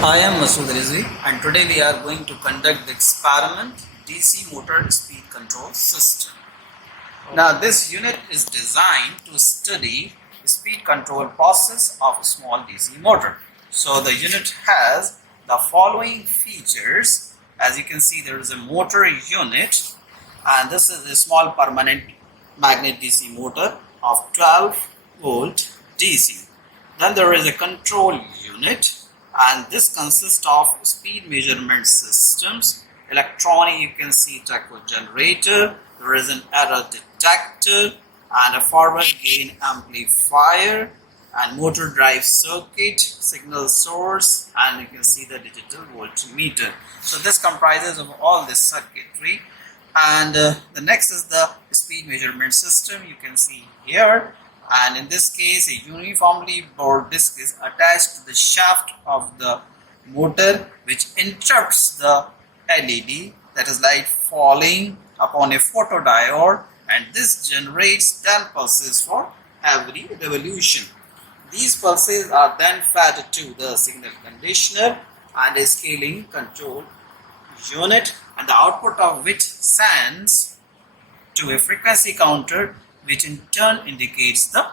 I am Masood Rizvi and today we are going to conduct the experiment DC motor speed control system. Now this unit is designed to study the speed control process of a small DC motor. So the unit has the following features. As you can see, there is a motor unit and this is a small permanent magnet DC motor of 12 volt DC. Then there is a control unit and this consists of speed measurement systems, electronic, you can see tacho generator, there is an error detector and a forward gain amplifier and motor drive circuit, signal source, and you can see the digital voltmeter. So this comprises of all this circuitry. And the next is the speed measurement system, you can see here, and in this case a uniformly bored disc is attached to the shaft of the motor, which interrupts the LED, that is light falling upon a photodiode, and this generates 10 pulses for every revolution. These pulses are then fed to the signal conditioner and a scaling control unit, and the output of which sends to a frequency counter, which in turn indicates the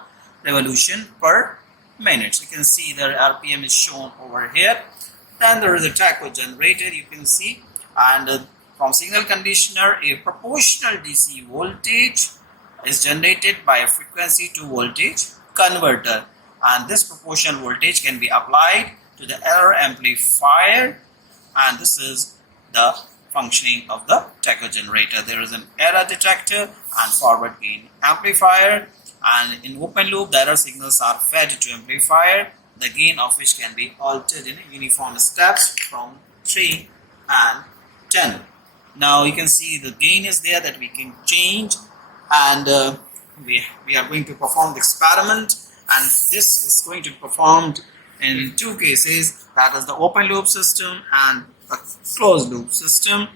revolution per minute. So you can see the RPM is shown over here. Then there is a tacho generator, you can see, and from signal conditioner a proportional DC voltage is generated by a frequency to voltage converter, and this proportional voltage can be applied to the error amplifier, and this is the functioning of the tacho generator. There is an error detector and forward gain amplifier, and in open loop the error signals are fed to amplifier, the gain of which can be altered in uniform steps from 3 and 10. Now you can see the gain is there that we can change, and we are going to perform the experiment, and this is going to be performed in two cases, that is the open loop system and a closed loop system.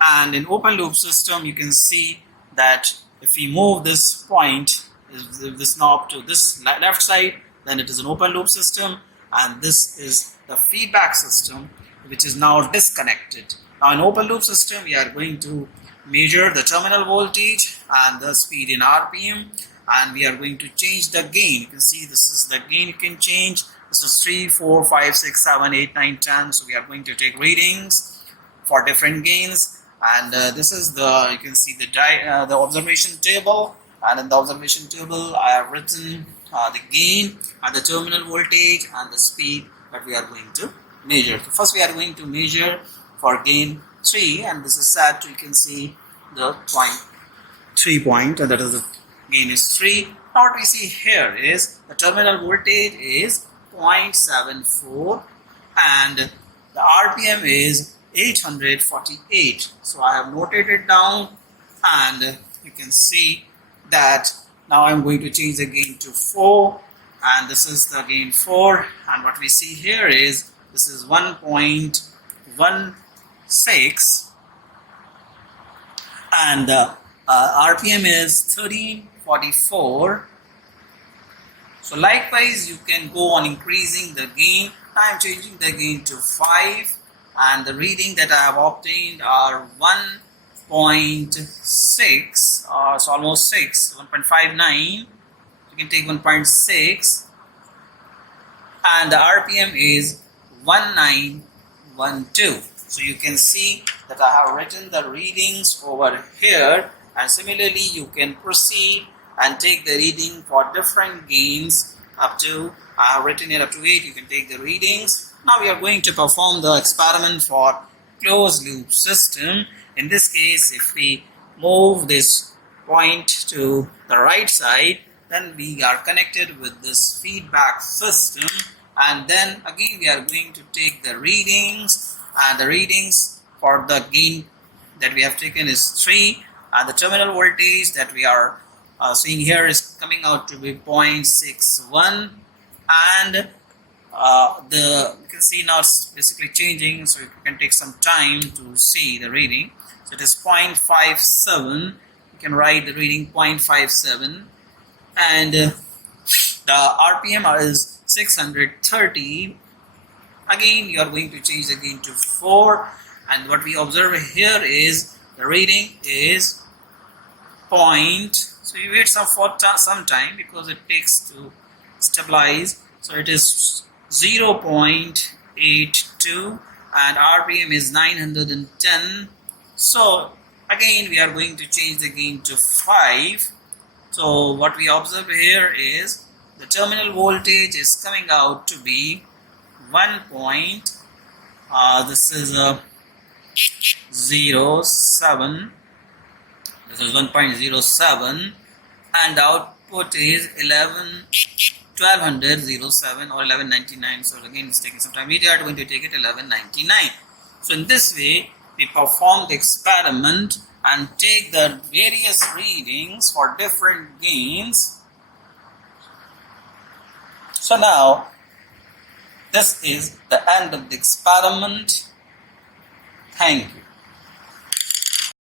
And in open loop system you can see that if we move this point, this knob to this left side, then it is an open loop system, and this is the feedback system which is now disconnected. Now in open loop system we are going to measure the terminal voltage and the speed in RPM, and we are going to change the gain. You can see this is the gain you can change. This is 3, 4, 5, 6, 7, 8, 9, 10. So we are going to take readings for different gains, and this is the, you can see the observation table, and in the observation table I have written the gain and the terminal voltage and the speed that we are going to measure. So first we are going to measure for gain 3, and this is set to, you can see the 3 point, and that is the gain is 3. Now what we see here is the terminal voltage is 0.74 and the RPM is 848. So I have noted it down, and you can see that now I'm going to change the gain to 4, and this is the gain 4, and what we see here is this is 1.16 and RPM is 1344. So likewise you can go on increasing the gain. I am changing the gain to 5, and the reading that I have obtained are 1.6 or so almost 6, 1.59. You can take 1.6, and the RPM is 1912. So you can see that I have written the readings over here, and similarly you can proceed and take the reading for different gains up to, I have written it up to 8, you can take the readings. Now we are going to perform the experiment for closed loop system. In this case, if we move this point to the right side, then we are connected with this feedback system, and then again we are going to take the readings, and the readings for the gain that we have taken is 3, and the terminal voltage that we are seeing here is coming out to be 0.61, and you can see now it's basically changing, so you can take some time to see the reading. So it is 0.57, you can write the reading 0.57, and the RPM is 630, Again you are going to change again to 4, and what we observe here is the reading is point. So you wait some time because it takes to stabilize. So it is 0.82 and RPM is 910. So again we are going to change the gain to 5. So what we observe here is the terminal voltage is coming out to be 1 point. This is a 07. This is 1.07, and the output is 1207 or 1199. So again it's taking some time. We are going to take it 1199. So in this way we perform the experiment and take the various readings for different gains. So now this is the end of the experiment. Thank you.